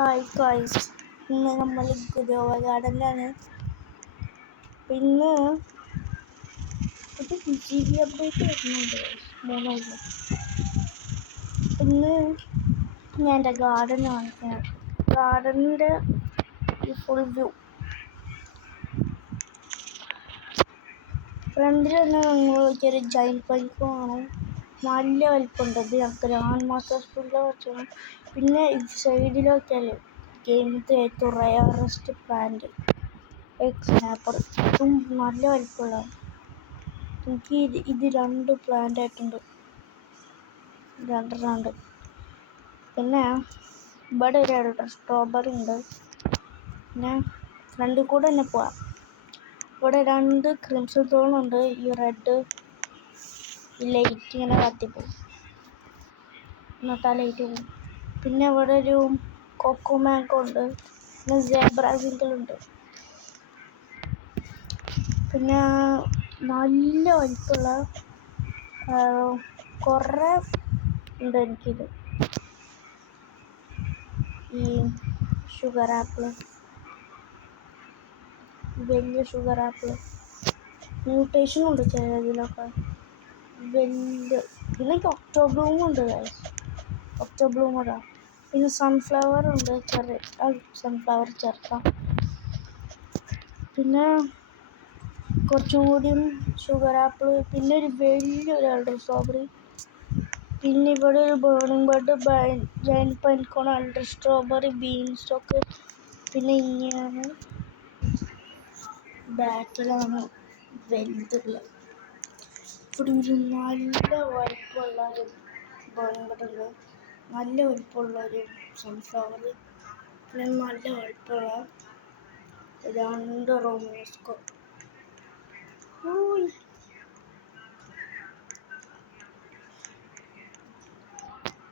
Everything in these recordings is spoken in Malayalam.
ഹായ് ഗായ്സ്, ഇന്ന് നമ്മൾ ഗ്രോവ ഗാർഡനിലാണ്. പിന്നെ ഇത് GB അപ്ഡേറ്റ് വരുന്നുണ്ട് 3. ഇന്ന് ഞാൻ എൻ്റെ ഗാർഡൻ കാണിക്കാം. ഗാർഡനിൻ്റെ ഈ ഫുൾ വ്യൂ ഫ്രണ്ടിൽ തന്നെ നമ്മൾ ഒരു ജൈൻറ്റ് പൈപ്പ് കാണും. നല്ല വലിപ്പമുണ്ട്. ഇത് ഗ്രാൻഡ് മാസ്റ്റർ സ്കൂളിലെ വെച്ചാണ്. പിന്നെ സൈഡിലൊക്കെയല്ലേ ഗെയിമിൻ്റെ ഏറ്റവും റയറസ്റ്റ് പ്ലാന്റ് സ്നാപ്പർ. ഇതും നല്ല വലിപ്പമുള്ളതാണ്. എനിക്ക് ഇത് 2 പ്ലാന്റ് ആയിട്ടുണ്ട്. രണ്ട്. പിന്നെ ഇവിടെ ഒരു സ്ട്രോബെറി ഉണ്ട്. പിന്നെ ഫ്രണ്ടിൽ കൂടെ തന്നെ പോവാം. ഇവിടെ 2 ക്രിംസൺ തോണുണ്ട്. ഈ റെഡ് ലൈറ്റ് ഇങ്ങനെ കത്തിപ്പോവും, എന്നിട്ട് ലൈറ്റ് പോകും. പിന്നെ ഇവിടെ ഒരു കൊക്കോ മാങ്കോ ഉണ്ട്. പിന്നെ സേബ്ര സിങ്കിളുണ്ട്. പിന്നെ നല്ല വലിപ്പമുള്ള കുറേ ഉണ്ട് എനിക്കിത്. ഈ ഷുഗർ ആപ്പിൾ, വലിയ ഷുഗർ ആപ്പിൾ മ്യൂട്ടേഷനും ഉണ്ട് ചിലതിലൊക്കെ വലിയ. പിന്നെ ഒക്ടോബ്ലൂം ഉണ്ട്. ഒക്ടോബ്ലൂം കൂടെ. പിന്നെ സൺഫ്ലവർ ഉണ്ട്, സൺഫ്ലവർ ചേർക്കാം. പിന്നെ കുറച്ചും കൂടിയും ഷുഗർ ആപ്പിൾ. പിന്നെ ഒരു വലിയൊരു എൽഡർ സ്ട്രോബെറി. പിന്നെ ഇവിടെ ഒരു burning bud, giant pinecone, elder strawberry, beans ഒക്കെ. പിന്നെ ഇങ്ങനെയാണ് ബാക്കിലാണ് വലുതുള്ളത്. ഇവിടെ ഒരു നല്ല വലിപ്പമുള്ളൊരു ബേണിംഗ് ബഡ് ഉണ്ട്. നല്ല വലിപ്പമുള്ളൊരു സൺഫ്ലവർ. പിന്നെ നല്ല വലിപ്പമുള്ള 2 റോമേസ്കോ.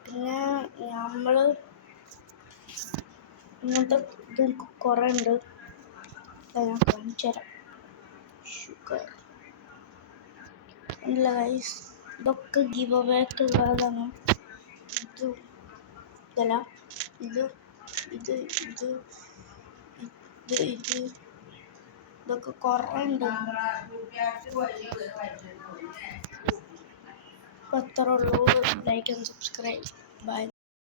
പിന്നെ നമ്മൾ ഇങ്ങനത്തെ ഇത് കുറേ ഉണ്ട്. ഞാൻ കാണിച്ചു തരാം. ഷുഗർ അല്ല ഗൈസ്, ഇതൊക്കെ ഗിവ് അവേക്കുള്ളതാണ്. ഇതല്ല, ഇതൊക്കെ കുറേ ഉണ്ട്. അത്രേ ഉള്ളൂ. Like and subscribe. ബൈ.